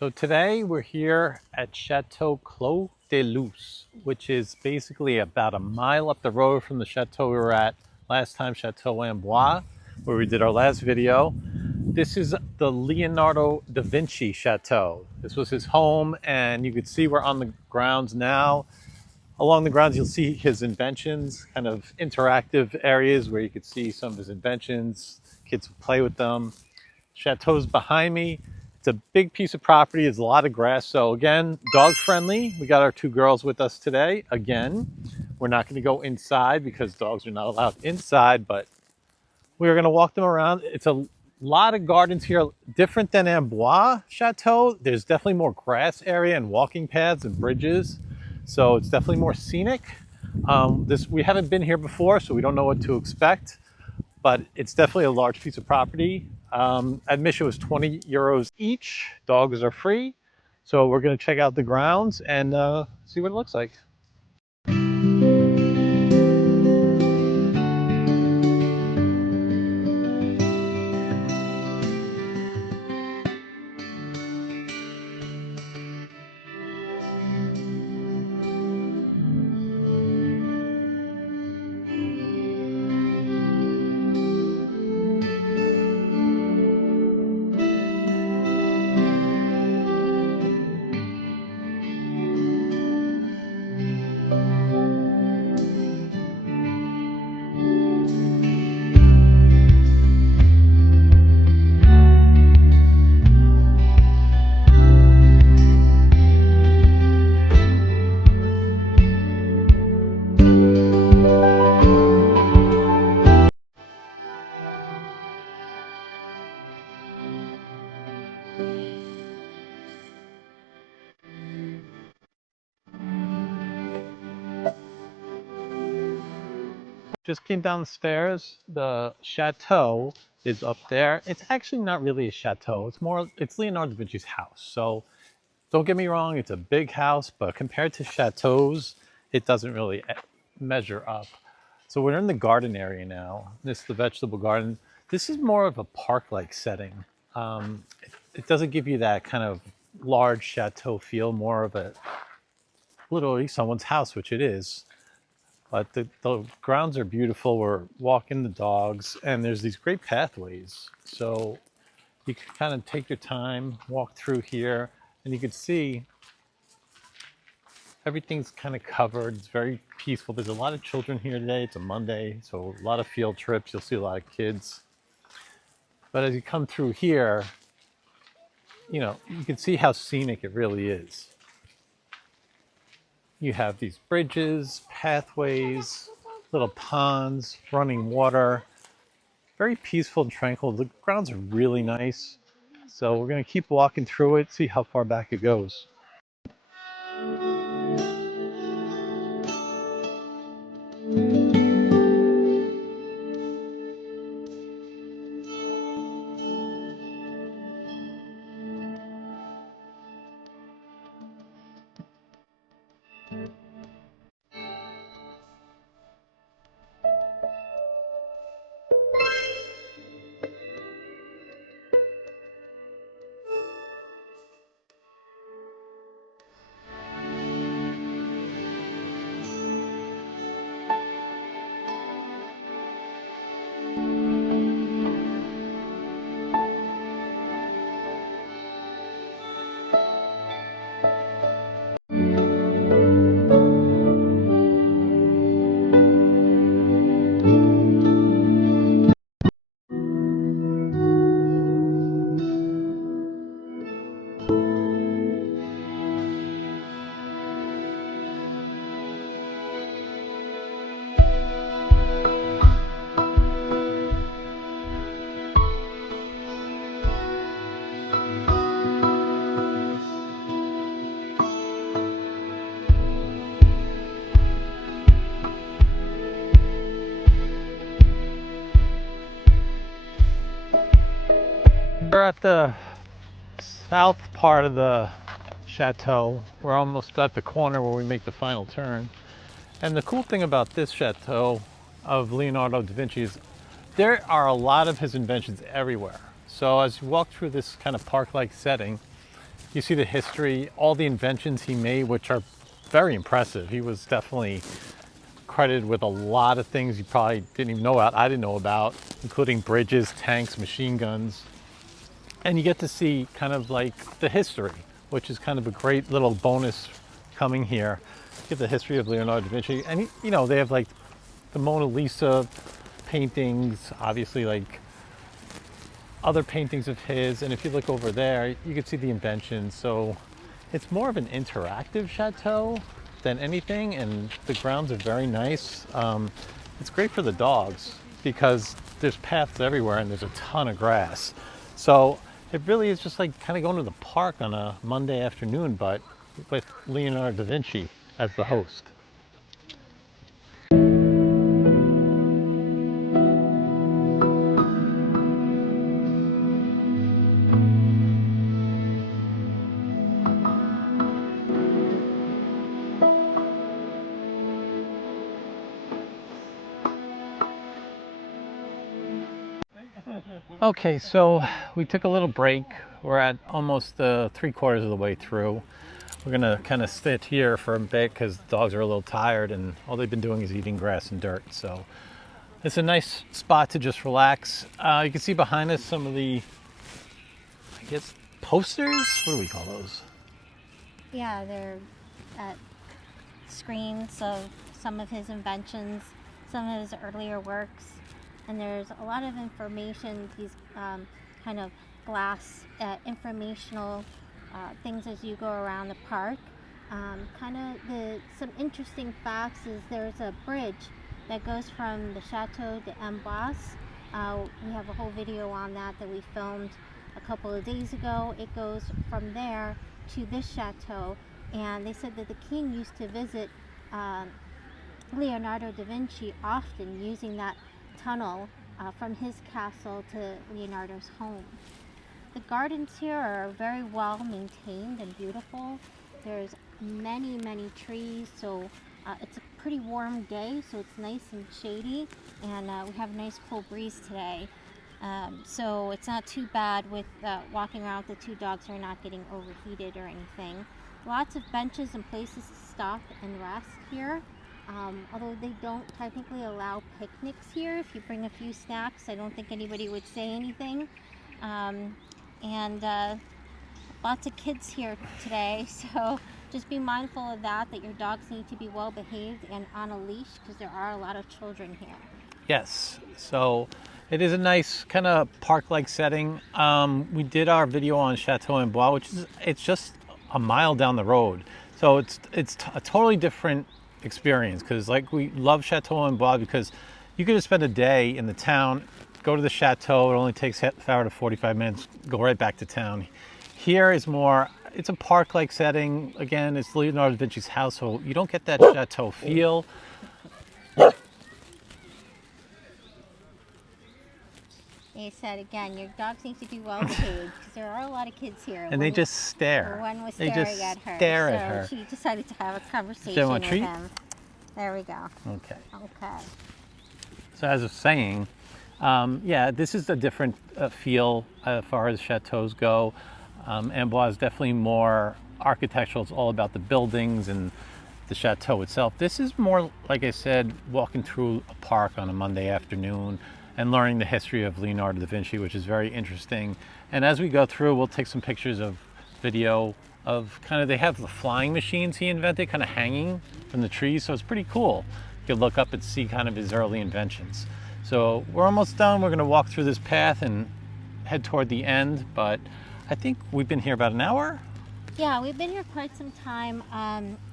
So today we're here at Château Clos Lucé, which is basically about a mile up the road from the chateau we were at last time, Château Amboise, where we did our last video. This is the Leonardo da Vinci Chateau. This was his home, and you can see we're on the grounds now. Along the grounds, you'll see his inventions, kind of interactive areas where you could see some of his inventions. Kids would play with them. Chateau's behind me. It's a big piece of property. There's a lot of grass. So again, dog friendly. We got our two girls with us today. Again, we're not going to go inside because dogs are not allowed inside, but we're going to walk them around. It's a lot of gardens here, different than Amboise Chateau. There's definitely more grass area and walking paths and bridges. So it's definitely more scenic. We haven't been here before, so we don't know what to expect, but it's definitely a large piece of property. Admission was 20 euros each. Dogs are free. So we're going to check out the grounds and see what it looks like. Just came down the stairs. The chateau is up there. It's actually not really a chateau. It's Leonardo da Vinci's house. So don't get me wrong, it's a big house, but compared to chateaus, it doesn't really measure up. So we're in the garden area now. This is the vegetable garden. This is more of a park-like setting. It doesn't give you that kind of large chateau feel, more of a literally someone's house, which it is. But the grounds are beautiful. We're walking the dogs, and there's these great pathways. So you can kind of take your time, walk through here, and you can see everything's kind of covered. It's very peaceful. There's a lot of children here today. It's a Monday, so a lot of field trips. You'll see a lot of kids. But as you come through here, you can see how scenic it really is. You have these bridges, pathways, little ponds, running water. Very peaceful and tranquil. The grounds are really nice. So we're going to keep walking through it, see how far back it goes. We're at the south part of the chateau. We're almost at the corner where we make the final turn. And the cool thing about this chateau of Leonardo da Vinci is there are a lot of his inventions everywhere. So as you walk through this kind of park-like setting, You see the history, all the inventions he made, which are very impressive. He was definitely credited with a lot of things you probably didn't even know about, I didn't know about, including bridges, tanks, machine guns. And you get to see kind of like the history, which is kind of a great little bonus coming here. Get the history of Leonardo da Vinci. And you know, they have like the Mona Lisa paintings, obviously like other paintings of his. And if you look over there, you can see the inventions. So it's more of an interactive chateau than anything, and the grounds are very nice. It's great for the dogs because there's paths everywhere and there's a ton of grass. So it really is just like kind of going to the park on a Monday afternoon, but with Leonardo da Vinci as the host. Okay, so we took a little break. We're at almost 3/4 of the way through. We're gonna kind of sit here for a bit because the dogs are a little tired and all they've been doing is eating grass and dirt. So it's a nice spot to just relax. You can see behind us some of the, I guess, posters? What do we call those? Yeah, they're screens of some of his inventions, some of his earlier works. And there's a lot of information, these kind of glass informational things as you go around the park. Some interesting facts is there's a bridge that goes from the Château to Amboise. We have a whole video on that we filmed a couple of days ago. It goes from there to this chateau, and they said that the king used to visit Leonardo da Vinci often using that tunnel from his castle to Leonardo's home. The gardens here are very well maintained and beautiful. There's many trees, so it's a pretty warm day, so it's nice and shady, and we have a nice cool breeze today. So it's not too bad with walking around with the two dogs are not getting overheated or anything. Lots of benches and places to stop and rest here. Although they don't technically allow picnics here. If you bring a few snacks, I don't think anybody would say anything. And lots of kids here today, so just be mindful of that your dogs need to be well behaved and on a leash because there are a lot of children here. Yes, so it is a nice kind of park-like setting. We did our video on Château Amboise, which is it's just a mile down the road. So it's a totally different experience because like we love Château Amboise because you could just spend a day in the town, go to the chateau. It only takes half hour to 45 minutes, go right back to town. Here is more, it's a park-like setting. Again, it's Leonardo da Vinci's house, so you don't get that chateau feel. They said again, your dogs need to be well behaved because there are a lot of kids here. And they just stare. One was they staring just at her. Stare at so her. She decided to have a conversation with him. There we go. Okay. Okay. So as I was saying, yeah, this is a different feel as far as chateaus go. Amboise is definitely more architectural. It's all about the buildings and the chateau itself. This is more, like I said, walking through a park on a Monday afternoon and learning the history of Leonardo da Vinci, which is very interesting. And as we go through, we'll take some pictures of video of kind of, they have the flying machines he invented kind of hanging from the trees. So it's pretty cool. You can look up and see kind of his early inventions. So we're almost done. We're gonna walk through this path and head toward the end, but I think we've been here about an hour. Yeah, we've been here quite some time.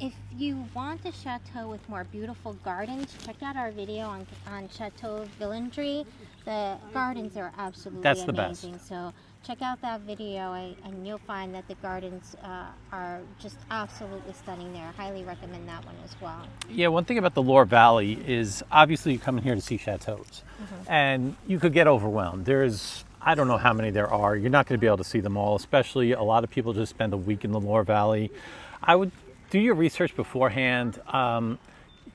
If you want a chateau with more beautiful gardens, check out our video on Chateau Villandry. The gardens are absolutely That's the amazing. best. So check out that video and you'll find that the gardens are just absolutely stunning there. I highly recommend that one as well. Yeah, one thing about the Loire Valley is obviously you come in here to see chateaus, and you could get overwhelmed. There's, I don't know how many there are. You're not going to be able to see them all, especially a lot of people just spend a week in the Loire Valley. I would do your research beforehand. You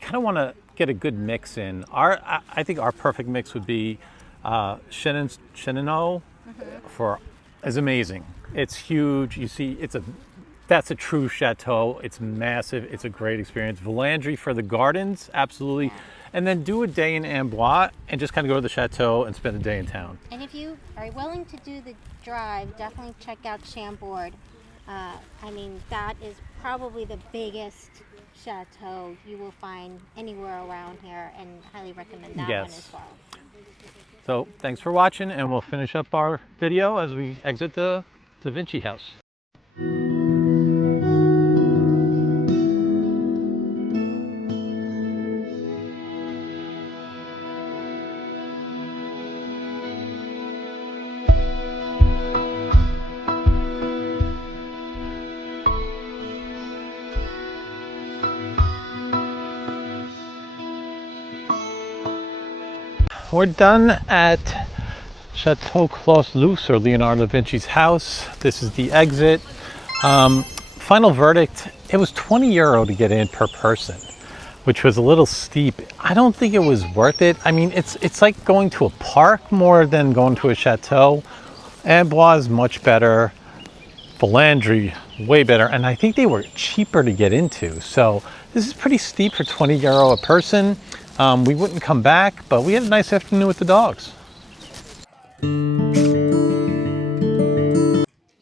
kind of want to get a good mix in. I think our perfect mix would be Chenonneau for is amazing. It's huge. You see, that's a true chateau. It's massive. It's a great experience. Valandry for the gardens, absolutely. And then do a day in Amboise and just kind of go to the chateau and spend a day in town. And if you are willing to do the drive, definitely check out Chambord. I mean, that is probably the biggest chateau you will find anywhere around here, and highly recommend that one as well. So thanks for watching, and we'll finish up our video as we exit the Da Vinci house. We're done at Château Clos Lucé, or Leonardo da Vinci's house. This is the exit. Final verdict, it was €20 to get in per person, which was a little steep. I don't think it was worth it. I mean, it's like going to a park more than going to a chateau. Amboise is much better. Valandry, way better. And I think they were cheaper to get into. So this is pretty steep for €20 a person. We wouldn't come back, but we had a nice afternoon with the dogs.